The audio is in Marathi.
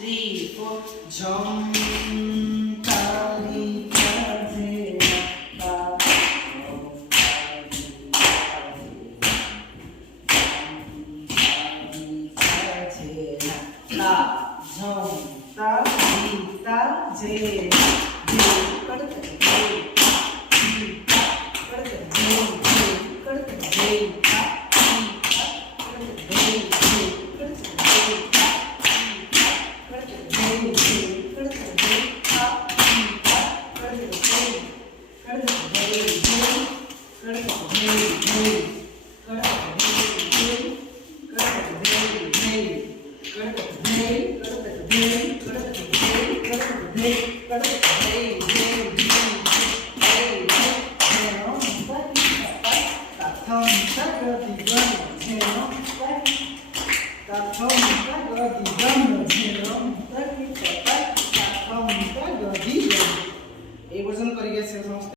3 4 झम ताली ताजे ला झम ताली ताजे कडक जे कडक जे